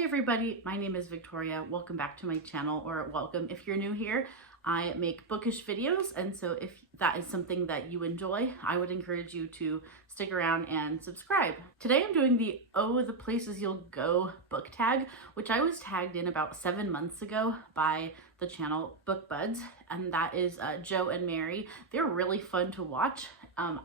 Hi everybody, my name is Victoria. Welcome back to my channel, or welcome if you're new here. I make bookish videos, and so if that is something that you enjoy, I would encourage you to stick around and subscribe. Today I'm doing the Oh, the Places You'll Go book tag, which I was tagged in about 7 months ago by the channel Book Buds, and that is Joe and Mary. They're really fun to watch.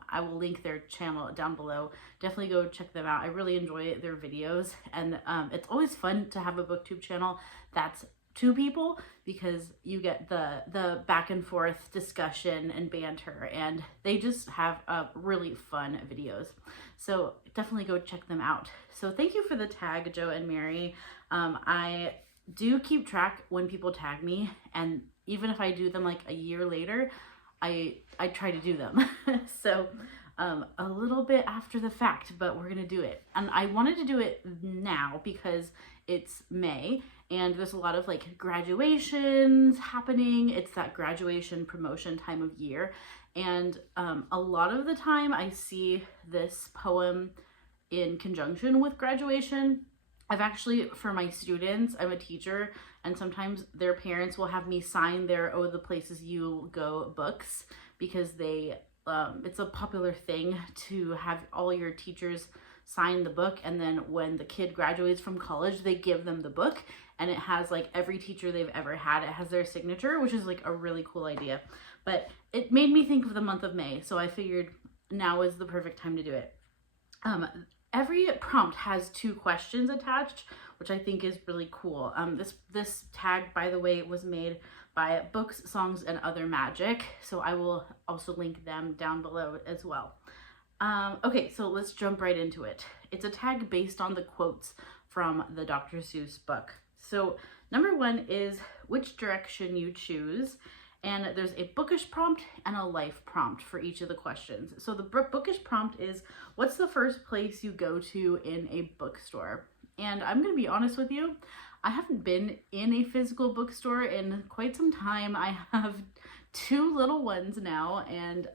I will link their channel down below. Definitely go check them out. I really enjoy their videos, and it's always fun to have a booktube channel that's two people, because you get the back and forth discussion and banter, and they just have really fun videos. So definitely go check them out. So thank you for the tag, Joe and Mary. I do keep track when people tag me, and even if I do them like a year later, I try to do them. So a little bit after the fact, but we're gonna do it. And I wanted to do it now because it's May and there's a lot of like graduations happening. It's that graduation promotion time of year. And a lot of the time I see this poem in conjunction with graduation. I've actually, for my students, I'm a teacher, and sometimes their parents will have me sign their Oh, the Places You Go books, because they it's a popular thing to have all your teachers sign the book, and then when the kid graduates from college, they give them the book, and it has like every teacher they've ever had, it has their signature, which is like a really cool idea. But it made me think of the month of May, so I figured now is the perfect time to do it. Every prompt has 2 questions attached, which I think is really cool. This tag, by the way, was made by Books, Songs, and Other Magic, so I will also link them down below as well. Okay, so let's jump right into it. It's a tag based on the quotes from the Dr. Seuss book. So number 1 is which direction you choose. And there's a bookish prompt and a life prompt for each of the questions. So the bookish prompt is, what's the first place you go to in a bookstore? And I'm going to be honest with you, I haven't been in a physical bookstore in quite some time. I have 2 little ones now, and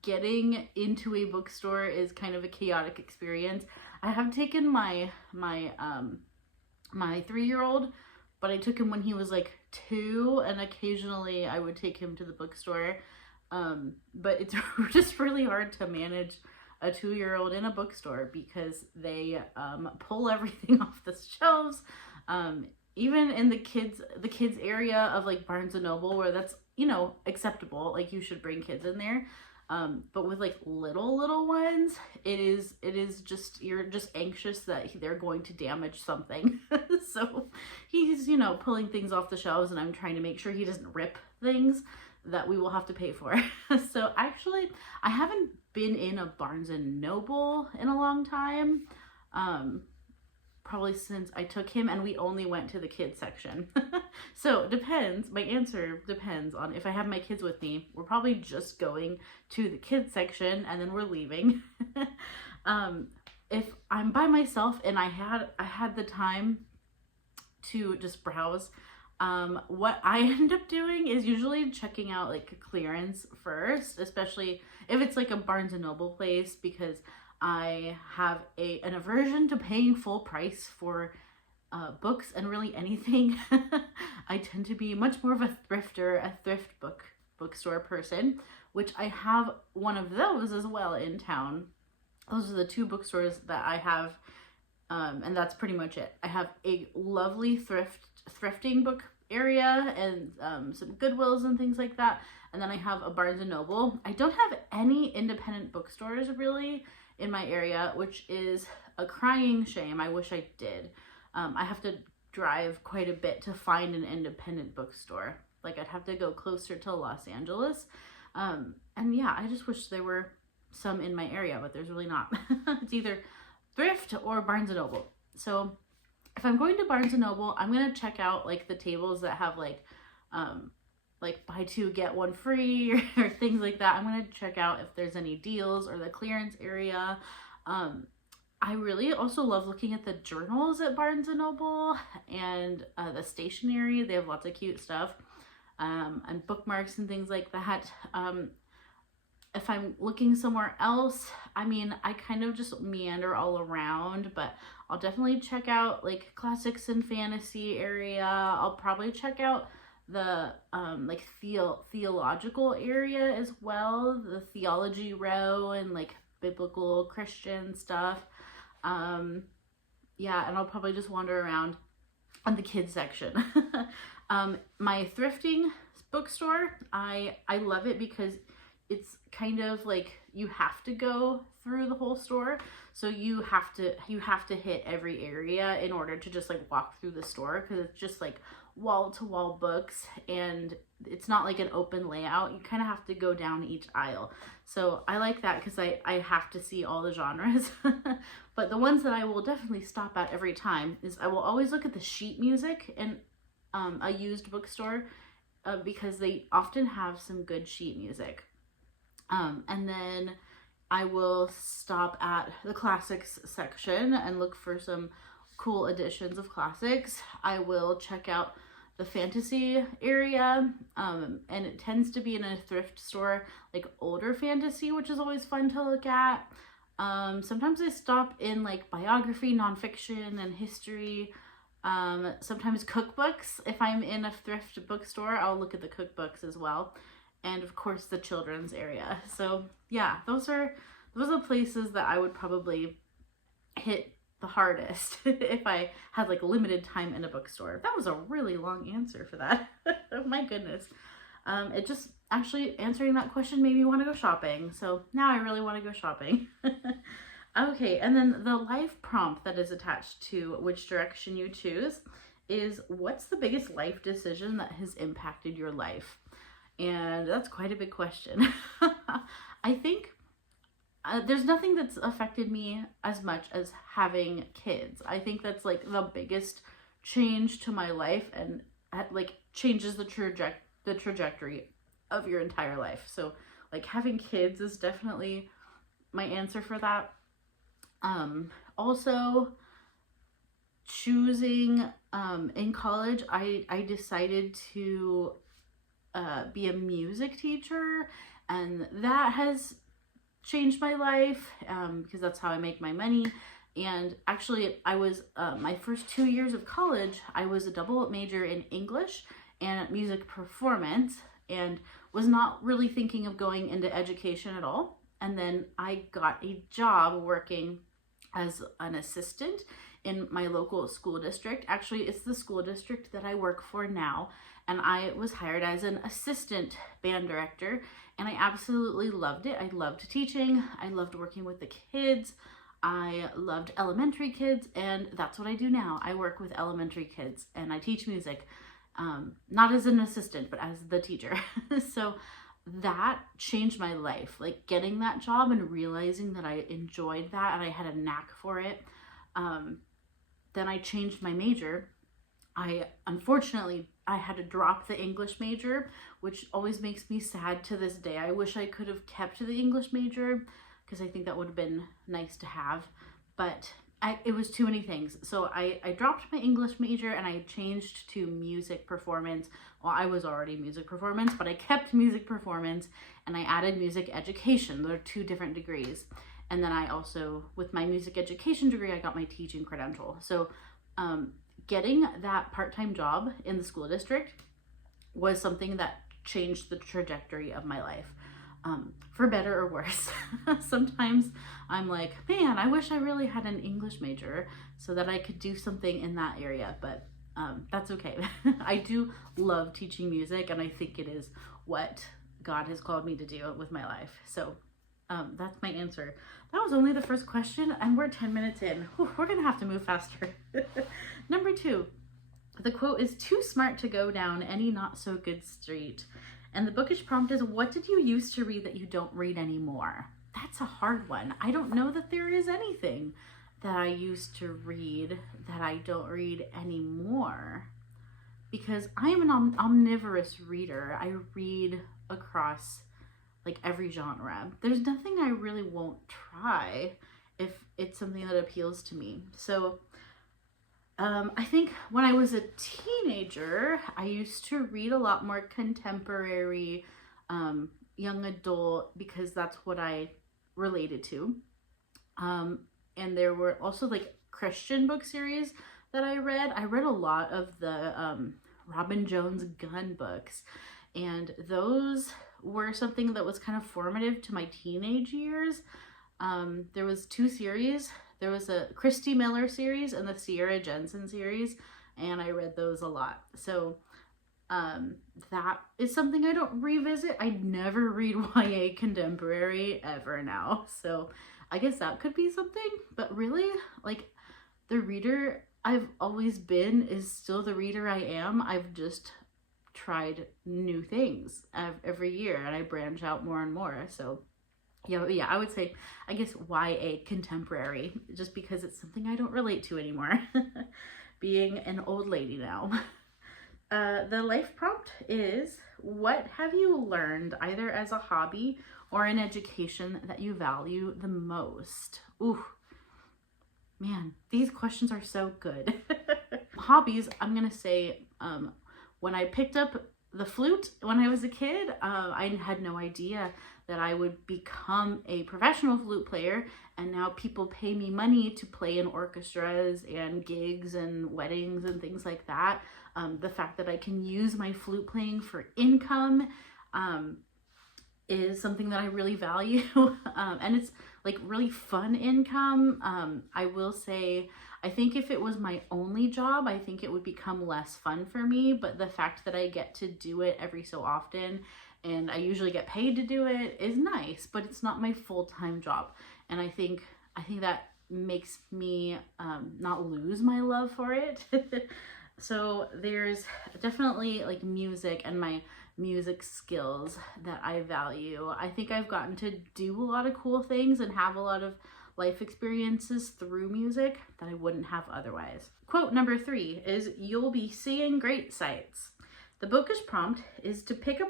getting into a bookstore is kind of a chaotic experience. I have taken my 3-year-old, but I took him when he was like 2, and occasionally I would take him to the bookstore. But it's just really hard to manage a 2-year-old in a bookstore because they pull everything off the shelves. Even in the kids area of like Barnes and Noble, where that's, you know, acceptable, like you should bring kids in there. But with like little ones, it is just, you're just anxious that they're going to damage something. So he's, you know, pulling things off the shelves, and I'm trying to make sure he doesn't rip things that we will have to pay for. So actually, I haven't been in a Barnes and Noble in a long time. Probably since I took him, and we only went to the kids section. So it depends. My answer depends on if I have my kids with me. We're probably just going to the kids section and then we're leaving. If I'm by myself and I had the time to just browse, what I end up doing is usually checking out like clearance first, especially if it's like a Barnes and Noble place, because I have an aversion to paying full price for books and really anything. I tend to be much more of a thrifter, a thrift bookstore person, which I have one of those as well in town. Those are the 2 bookstores that I have, and that's pretty much it. I have a lovely thrifting book area and some Goodwills and things like that, and then I have a Barnes and Noble. I don't have any independent bookstores really in my area, which is a crying shame. I wish I did. I have to drive quite a bit to find an independent bookstore. Like I'd have to go closer to Los Angeles. And yeah, I just wish there were some in my area, but there's really not. It's either thrift or Barnes & Noble. So if I'm going to Barnes & Noble, I'm going to check out like the tables that have like buy 2 get 1 free or things like that. I'm going to check out if there's any deals, or the clearance area. I really also love looking at the journals at Barnes & Noble and the stationery. They have lots of cute stuff, and bookmarks and things like that. If I'm looking somewhere else, I mean, I kind of just meander all around, but I'll definitely check out like classics and fantasy area. I'll probably check out the like theological area as well, the theology row and like biblical Christian stuff. Yeah, and I'll probably just wander around on the kids section. My thrifting bookstore, I love it because it's kind of like you have to go through the whole store, so you have to hit every area in order to just like walk through the store, because it's just like wall to wall books and it's not like an open layout. You kind of have to go down each aisle, so I like that because I have to see all the genres. But the ones that I will definitely stop at every time is I will always look at the sheet music in a used bookstore, because they often have some good sheet music. And then I will stop at the classics section and look for some cool editions of classics. I will check out the fantasy area, and it tends to be in a thrift store, like older fantasy, which is always fun to look at. Sometimes I stop in like biography, nonfiction, and history. Sometimes cookbooks. If I'm in a thrift bookstore, I'll look at the cookbooks as well. And of course the children's area. So yeah, those are the places that I would probably hit the hardest if I had like limited time in a bookstore. That was a really long answer for that. My goodness. It just actually answering that question made me want to go shopping. So now I really want to go shopping. Okay, and then the life prompt that is attached to which direction you choose is, what's the biggest life decision that has impacted your life? And that's quite a big question. I think there's nothing that's affected me as much as having kids. I think that's like the biggest change to my life, and like changes the trajectory of your entire life. So like having kids is definitely my answer for that. Also choosing in college, I decided to be a music teacher, and that has changed my life, because that's how I make my money. And actually I was my first 2 years of college, I was a double major in English and music performance, and was not really thinking of going into education at all. And then I got a job working as an assistant in my local school district. Actually, it's the school district that I work for now. And I was hired as an assistant band director, and I absolutely loved it. I loved teaching. I loved working with the kids. I loved elementary kids, and that's what I do now. I work with elementary kids and I teach music, not as an assistant, but as the teacher. So that changed my life, like getting that job and realizing that I enjoyed that and I had a knack for it. Then I changed my major. Unfortunately, I had to drop the English major, which always makes me sad to this day. I wish I could have kept the English major, because I think that would have been nice to have, but it was too many things. So I dropped my English major and I changed to music performance. Well, I was already music performance, but I kept music performance and I added music education. They're two different degrees. And then I also, with my music education degree, I got my teaching credential. So getting that part-time job in the school district was something that changed the trajectory of my life, for better or worse. Sometimes I'm like, man, I wish I really had an English major so that I could do something in that area, but that's okay. I do love teaching music, and I think it is what God has called me to do with my life. So that's my answer. That was only the first question, and we're 10 minutes in. Whew, we're gonna have to move faster. Number 2, the quote is, too smart to go down any not so good street. And the bookish prompt is, what did you used to read that you don't read anymore? That's a hard one. I don't know that there is anything that I used to read that I don't read anymore, because I am an omnivorous reader. I read across like every genre. There's nothing I really won't try if it's something that appeals to me. So I think when I was a teenager, I used to read a lot more contemporary, young adult, because that's what I related to. And there were also like Christian book series that I read. I read a lot of the Robin Jones gun books, and those were something that was kind of formative to my teenage years. There was 2 series. There was a Christy Miller series and the Sierra Jensen series, and I read those a lot. So that is something I don't revisit. I never read YA contemporary ever now. So I guess that could be something, but really, like, the reader I've always been is still the reader I am. I've just tried new things every year, and I branch out more and more. So yeah, I would say, I guess, YA contemporary, just because it's something I don't relate to anymore, being an old lady now. The life prompt is, what have you learned either as a hobby or in education that you value the most? Ooh, man, these questions are so good. Hobbies, I'm gonna say, when I picked up the flute when I was a kid, I had no idea that I would become a professional flute player, and now people pay me money to play in orchestras and gigs and weddings and things like that. The fact that I can use my flute playing for income is something that I really value. And it's like really fun income. I will say, I think if it was my only job, I think it would become less fun for me, but the fact that I get to do it every so often, and I usually get paid to do it, is nice, but it's not my full-time job. And I think that makes me not lose my love for it. So there's definitely like music and my music skills that I value. I think I've gotten to do a lot of cool things and have a lot of life experiences through music that I wouldn't have otherwise. Quote number 3 is, you'll be seeing great sights. The bookish prompt is to pick a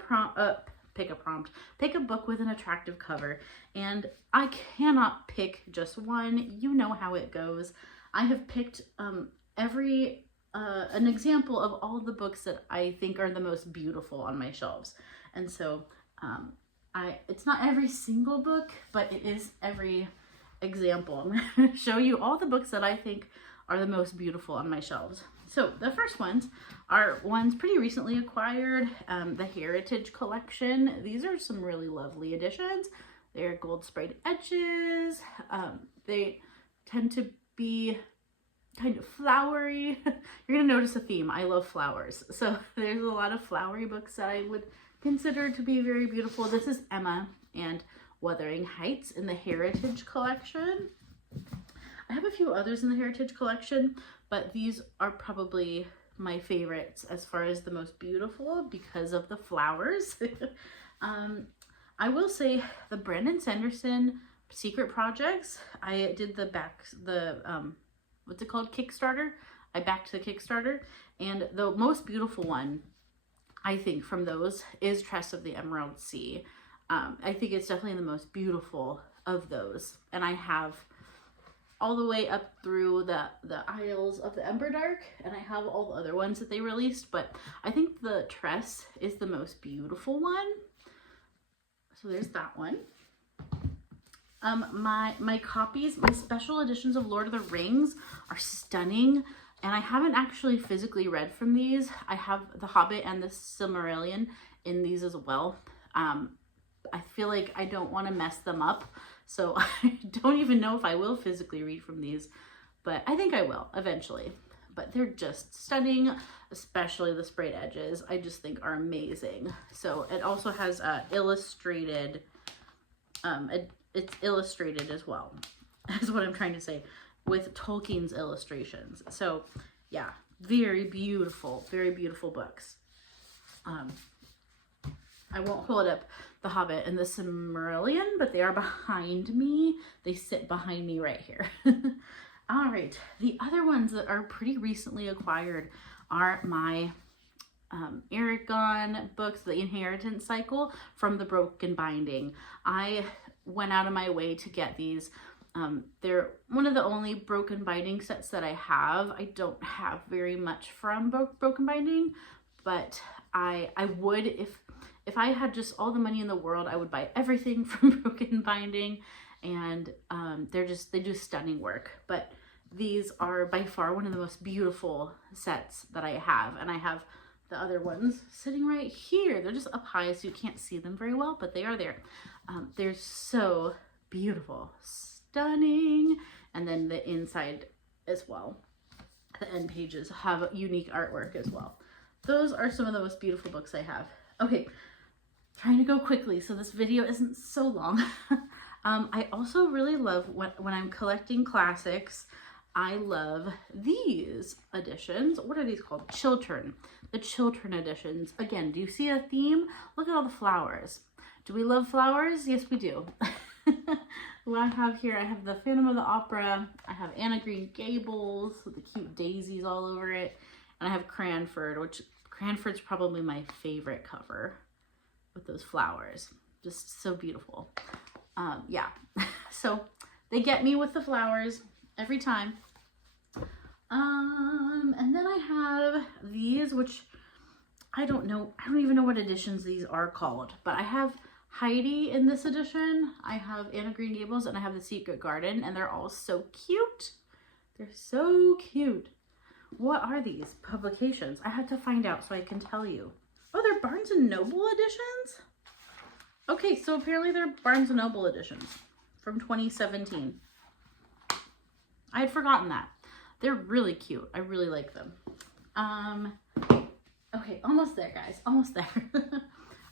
book with an attractive cover, and I cannot pick just one. You know how it goes. I have picked an example of all the books that I think are the most beautiful on my shelves, and so it's not every single book, but it is every example. I'm going to show you all the books that I think are the most beautiful on my shelves. So the first ones are ones pretty recently acquired, the Heritage Collection. These are some really lovely editions. They're gold sprayed edges. They tend to be kind of flowery. You're gonna notice a theme. I love flowers. So there's a lot of flowery books that I would consider to be very beautiful. This is Emma and Wuthering Heights in the Heritage Collection. I have a few others in the Heritage Collection, but these are probably my favorites as far as the most beautiful because of the flowers. I will say the Brandon Sanderson Secret Projects, I did what's it called? Kickstarter. I backed the Kickstarter, and the most beautiful one, I think, from those is Tress of the Emerald Sea. I think it's definitely the most beautiful of those, and I have all the way up through the Isles of the Emberdark, and I have all the other ones that they released, but I think the Tress is the most beautiful one. So there's that one. My copies, my special editions of Lord of the Rings are stunning, and I haven't actually physically read from these. I have The Hobbit and The Silmarillion in these as well. I feel like I don't want to mess them up, so I don't even know if I will physically read from these, but I think I will eventually. But they're just stunning, especially the sprayed edges. I just think are amazing. So it also has illustrated, it's illustrated as well, is what I'm trying to say, with Tolkien's illustrations. So yeah, very beautiful books. I won't hold up The Hobbit and The Silmarillion, but they are behind me. They sit behind me right here. All right, the other ones that are pretty recently acquired are my Eragon books, The Inheritance Cycle from the Broken Binding. I went out of my way to get these. They're one of the only Broken Binding sets that I have. I don't have very much from Broken Binding, but I would, if I had just all the money in the world, I would buy everything from Broken Binding, and they do stunning work. But these are by far one of the most beautiful sets that I have. And I have the other ones sitting right here. They're just up high so you can't see them very well, but they are there. They're so beautiful, stunning. And then the inside as well. The end pages have unique artwork as well. Those are some of the most beautiful books I have. Okay, trying to go quickly so this video isn't so long. I also really love when I'm collecting classics, I love these editions. What are these called? Chiltern. The Chiltern editions. Again, do you see a theme? Look at all the flowers. Do we love flowers? Yes, we do. What I have here, I have the Phantom of the Opera. I have Anne of Green Gables with the cute daisies all over it. And I have Cranford, which Cranford's probably my favorite cover with those flowers. Just so beautiful. Yeah, so they get me with the flowers every time. And then I have these, which I don't know. I don't even know what editions these are called, but I have Heidi in this edition. I have Anne of Green Gables and I have The Secret Garden, and they're all so cute. They're so cute. What are these publications? I have to find out so I can tell you. Oh, they're Barnes & Noble editions? Okay, so apparently they're Barnes & Noble editions from 2017. I had forgotten that. They're really cute. I really like them. Okay, almost there, guys. Almost there.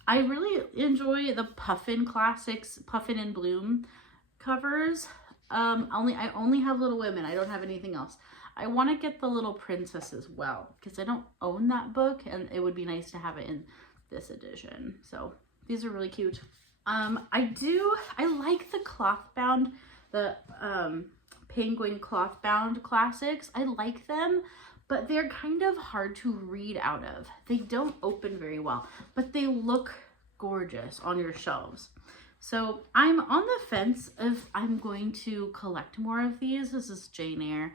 I really enjoy the Puffin Classics, Puffin and Bloom covers. I only have Little Women. I don't have anything else. I want to get the Little Princess as well because I don't own that book, and it would be nice to have it in this edition. So these are really cute. I like the cloth bound, the Penguin cloth bound classics. I like them, but they're kind of hard to read out of. They don't open very well, but they look gorgeous on your shelves. So I'm on the fence if I'm going to collect more of these. This is Jane Eyre.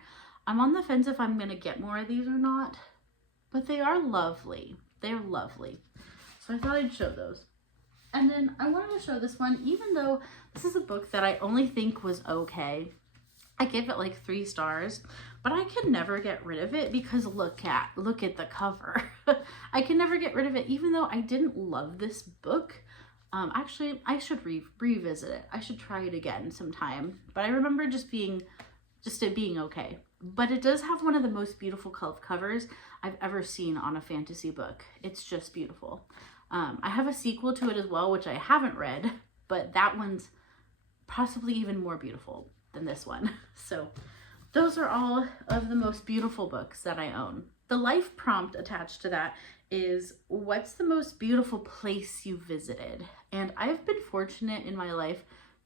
I'm on the fence if I'm going to get more of these or not, but they are lovely. They're lovely. So I thought I'd show those. And then I wanted to show this one, even though this is a book that I only think was okay. I gave it like 3 stars, but I can never get rid of it because look at the cover. I can never get rid of it, even though I didn't love this book. Actually, I should revisit it. I should try it again sometime. But I remember it being okay. But it does have one of the most beautiful covers I've ever seen on a fantasy book. It's just beautiful. I have a sequel to it as well, which I haven't read, but that one's possibly even more beautiful than this one. So those are all of the most beautiful books that I own. The life prompt attached to that is, what's the most beautiful place you visited? And I've been fortunate in my life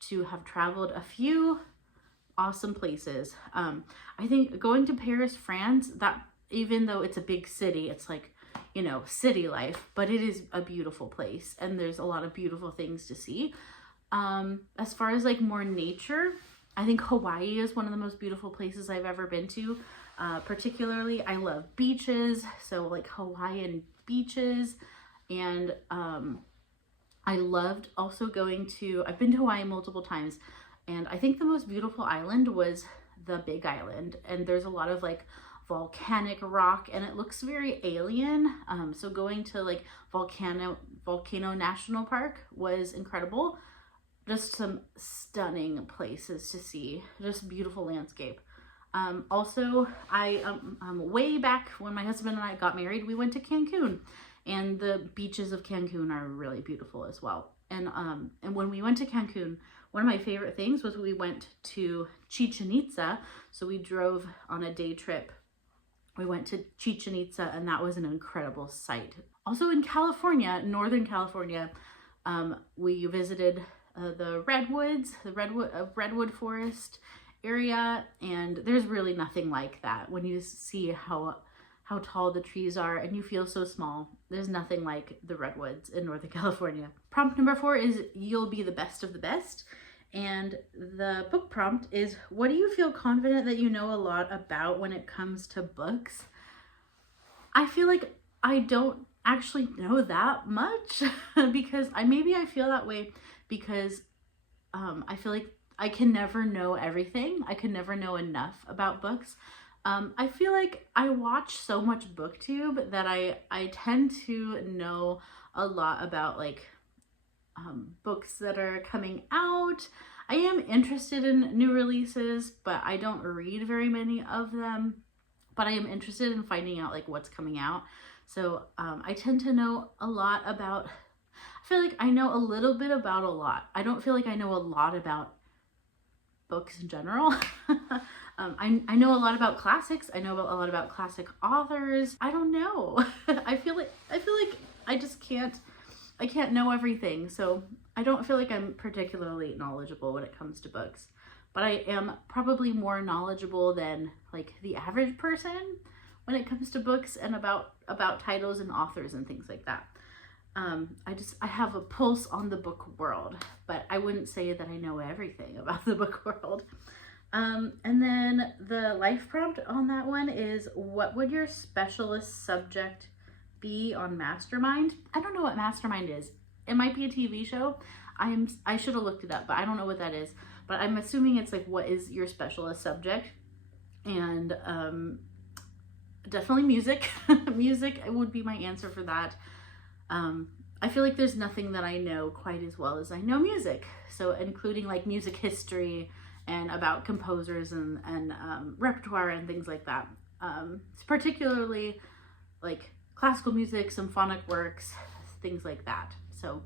to have traveled a few awesome places. I think going to Paris, France, that even though it's a big city, it's like, you know, city life, but it is a beautiful place and there's a lot of beautiful things to see. As far as like more nature, I think Hawaii is one of the most beautiful places I've ever been to. Particularly, I love beaches, so like Hawaiian beaches, and I loved also I've been to Hawaii multiple times, and I think the most beautiful island was the Big Island, and there's a lot of like volcanic rock and it looks very alien. So going to like Volcano National Park was incredible. Just some stunning places to see, just beautiful landscape. Also, way back when my husband and I got married, we went to Cancun, and the beaches of Cancun are really beautiful as well. And when we went to Cancun, one of my favorite things was we went to Chichen Itza. So we drove on a day trip. We went to Chichen Itza, and that was an incredible sight. Also in California, Northern California, we visited the redwood forest area, and there's really nothing like that. When you see how tall the trees are and you feel so small, there's nothing like the redwoods in Northern California. Prompt number 4 is, you'll be the best of the best. And the book prompt is, what do you feel confident that you know a lot about when it comes to books? I feel like I don't actually know that much because I feel that way because I feel like I can never know everything. I can never know enough about books. I feel like I watch so much booktube that I tend to know a lot about like books that are coming out. I am interested in new releases, but I don't read very many of them. But I am interested in finding out like what's coming out. So I tend to know a lot about, I feel like I know a little bit about a lot. I don't feel like I know a lot about books in general. I know a lot about classics. I know a lot about classic authors. I don't know. I feel like I just can't know everything. So I don't feel like I'm particularly knowledgeable when it comes to books, but I am probably more knowledgeable than like the average person when it comes to books and about titles and authors and things like that. I have a pulse on the book world, but I wouldn't say that I know everything about the book world. And then the life prompt on that one is, what would your specialist subject be on Mastermind? I don't know what Mastermind is. It might be a TV show. I should have looked it up, but I don't know what that is. But I'm assuming it's like, what is your specialist subject? And definitely music. Music would be my answer for that. I feel like there's nothing that I know quite as well as I know music. So including like music history and about composers and repertoire and things like that. Particularly like classical music, symphonic works, things like that. So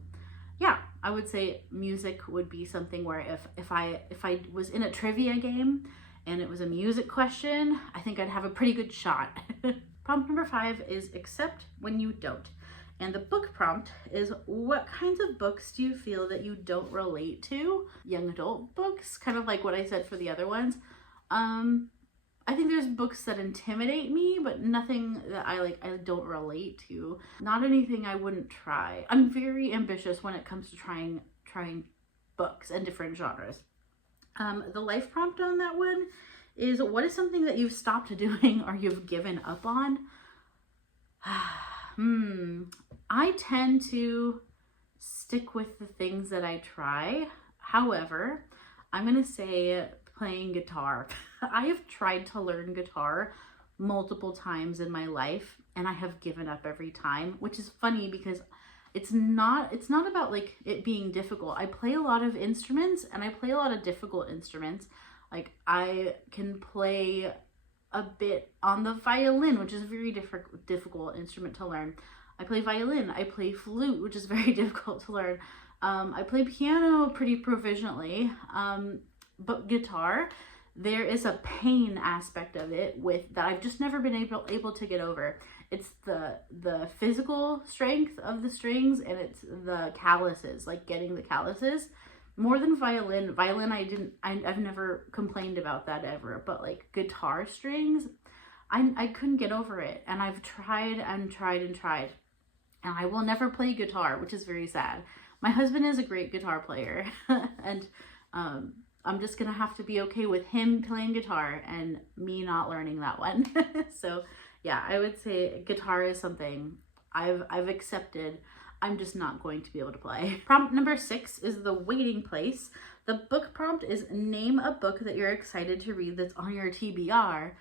yeah, I would say music would be something where if I was in a trivia game and it was a music question, I think I'd have a pretty good shot. Prompt number 5 is accept when you don't. And the book prompt is, what kinds of books do you feel that you don't relate to? Young adult books, kind of like what I said for the other ones. I think there's books that intimidate me, but nothing that I don't relate to. Not anything I wouldn't try. I'm very ambitious when it comes to trying books and different genres. The life prompt on that one is, what is something that you've stopped doing or you've given up on? I tend to stick with the things that I try. However, I'm going to say playing guitar. I have tried to learn guitar multiple times in my life and I have given up every time, which is funny because it's not about like it being difficult. I play a lot of instruments and I play a lot of difficult instruments. Like I can play a bit on the violin, which is a very difficult instrument to learn. I play violin, I play flute, which is very difficult to learn. I play piano pretty proficiently, but guitar, there is a pain aspect of it that I've just never been able to get over. It's the physical strength of the strings and it's the calluses, like getting the calluses. More than violin. Violin, I've never complained about that ever, but like guitar strings, I couldn't get over it. And I've tried and tried and tried. And I will never play guitar, which is very sad. My husband is a great guitar player and I'm just gonna have to be okay with him playing guitar and me not learning that one. So yeah, I would say guitar is something I've accepted. I'm just not going to be able to play. Prompt number 6 is the waiting place. The book prompt is, name a book that you're excited to read that's on your TBR.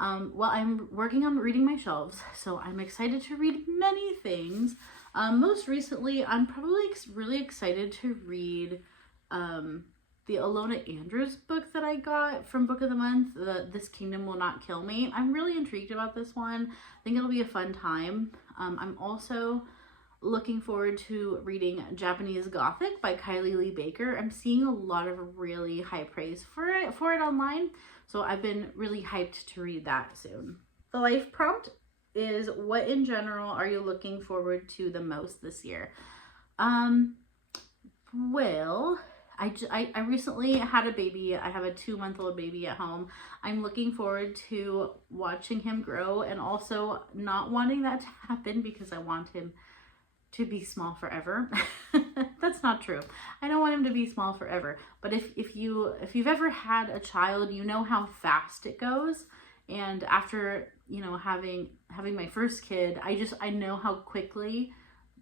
Well, I'm working on reading my shelves, so I'm excited to read many things. Most recently, I'm probably really excited to read the Alona Andrews book that I got from Book of the Month, This Kingdom Will Not Kill Me. I'm really intrigued about this one. I think it'll be a fun time. I'm also looking forward to reading Japanese Gothic by Kylie Lee Baker. I'm seeing a lot of really high praise for it online, so I've been really hyped to read that soon. The life prompt is, what in general are you looking forward to the most this year? Well, I recently had a baby. I have a 2-month-old baby at home. I'm looking forward to watching him grow and also not wanting that to happen because I want him to be small forever. That's not true. I don't want him to be small forever. But if you've ever had a child, you know how fast it goes. And after, having my first kid, I know how quickly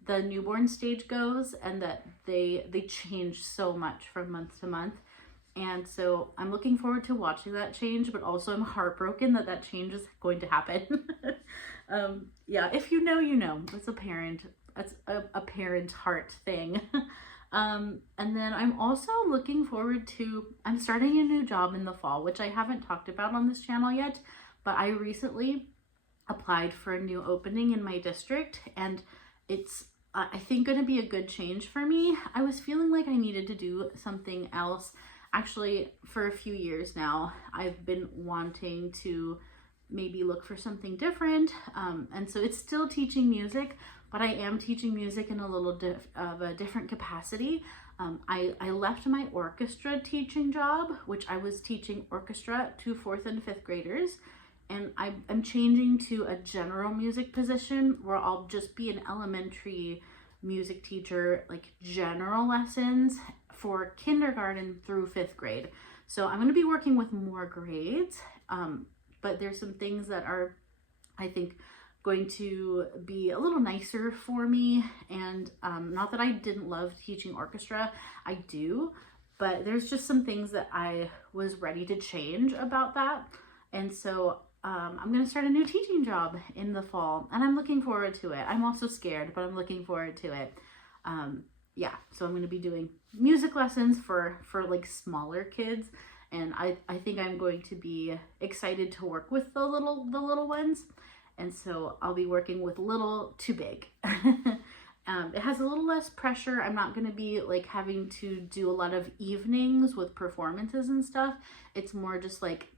the newborn stage goes and that they change so much from month to month. And so I'm looking forward to watching that change, but also I'm heartbroken that that change is going to happen. Yeah, if you know, you know. It's a parent. It's a parent heart thing. And then I'm also looking forward to, I'm starting a new job in the fall, which I haven't talked about on this channel yet, but I recently applied for a new opening in my district, and it's I think going to be a good change for me. I was feeling like I needed to do something else. Actually, for a few years now, I've been wanting to maybe look for something different. And so it's still teaching music, but I am teaching music in a little of a different capacity. I left my orchestra teaching job, which I was teaching orchestra to 4th and 5th graders. And I'm changing to a general music position where I'll just be an elementary music teacher, like general lessons for kindergarten through 5th grade. So I'm going to be working with more grades, but there's some things that are, I think, going to be a little nicer for me. And not that I didn't love teaching orchestra, I do, but there's just some things that I was ready to change about that. And so I'm going to start a new teaching job in the fall, and I'm looking forward to it. I'm also scared, but I'm looking forward to it. Yeah, so I'm going to be doing music lessons for like smaller kids, and I think I'm going to be excited to work with the little ones. And so I'll be working with little to big. It has a little less pressure. I'm not going to be like having to do a lot of evenings with performances and stuff. It's more just like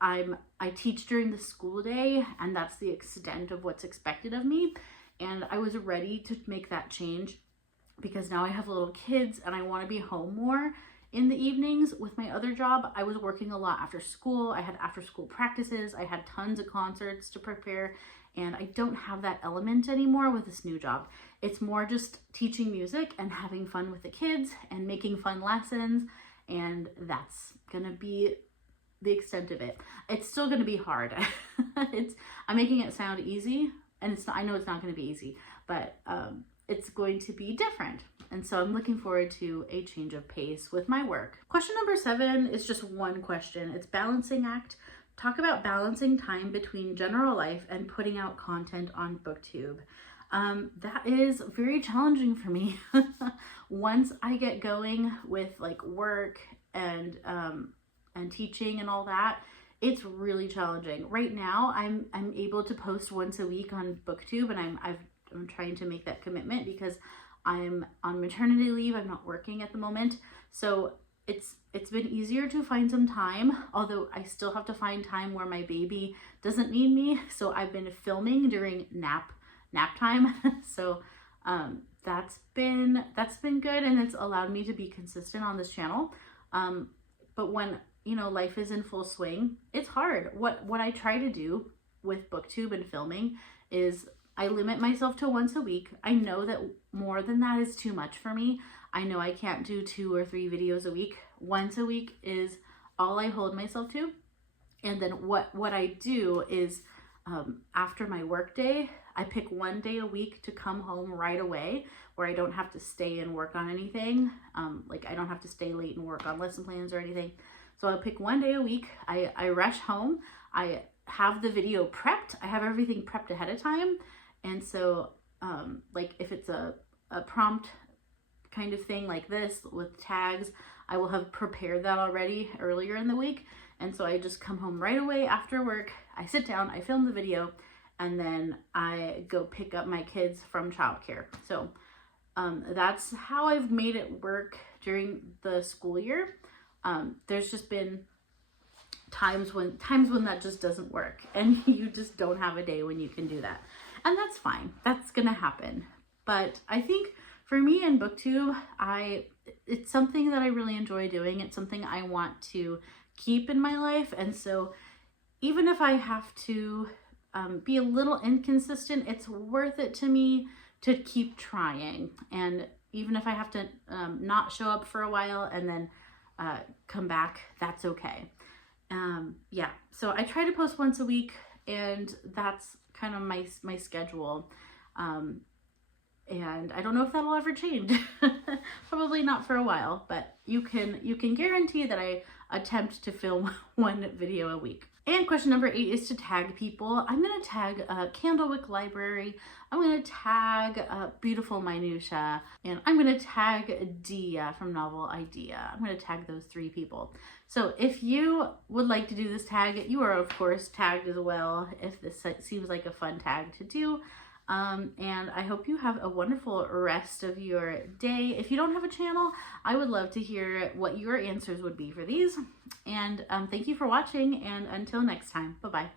I teach during the school day, and that's the extent of what's expected of me. And I was ready to make that change because now I have little kids and I want to be home more in the evenings. With my other job, I was working a lot after school. I had after school practices. I had tons of concerts to prepare, and I don't have that element anymore with this new job. It's more just teaching music and having fun with the kids and making fun lessons, and that's gonna be the extent of it. It's still going to be hard. I'm making it sound easy, and it's not, I know it's not going to be easy, but it's going to be different. And so I'm looking forward to a change of pace with my work. Question number 7 is just one question. It's balancing act. Talk about balancing time between general life and putting out content on BookTube. That is very challenging for me. Once I get going with like work and teaching and all that, it's really challenging. Right now, I'm able to post once a week on BookTube, and I'm trying to make that commitment because I'm on maternity leave. I'm not working at the moment, so it's been easier to find some time. Although I still have to find time where my baby doesn't need me. So I've been filming during nap time. So that's been good, and it's allowed me to be consistent on this channel. But when life is in full swing, it's hard. What I try to do with BookTube and filming is I limit myself to once a week. I know that more than that is too much for me. I know I can't do 2 or 3 videos a week. Once a week is all I hold myself to. And then what I do is after my work day, I pick one day a week to come home right away where I don't have to stay and work on anything. Like I don't have to stay late and work on lesson plans or anything. So I'll pick one day a week. I rush home. I have the video prepped. I have everything prepped ahead of time. And so like if it's a prompt kind of thing like this with tags, I will have prepared that already earlier in the week. And so I just come home right away after work. I sit down, I film the video, and then I go pick up my kids from childcare. So that's how I've made it work during the school year. There's just been times when that just doesn't work, and you just don't have a day when you can do that. And that's fine. That's gonna happen. But I think for me in BookTube, it's something that I really enjoy doing. It's something I want to keep in my life. And so even if I have to be a little inconsistent, it's worth it to me to keep trying. And even if I have to not show up for a while and then come back, that's okay. Yeah, so I try to post once a week, and that's kind of my schedule. And I don't know if that'll ever change. Probably not for a while, but you can guarantee that I attempt to film one video a week. And question number 8 is to tag people. I'm going to tag Candlewick Library. I'm going to tag Beautiful Minutia. And I'm going to tag Dia from Novel Idea. I'm going to tag those 3 people. So if you would like to do this tag, you are of course tagged as well if this seems like a fun tag to do. And I hope you have a wonderful rest of your day. If you don't have a channel, I would love to hear what your answers would be for these. And thank you for watching, and until next time, bye-bye.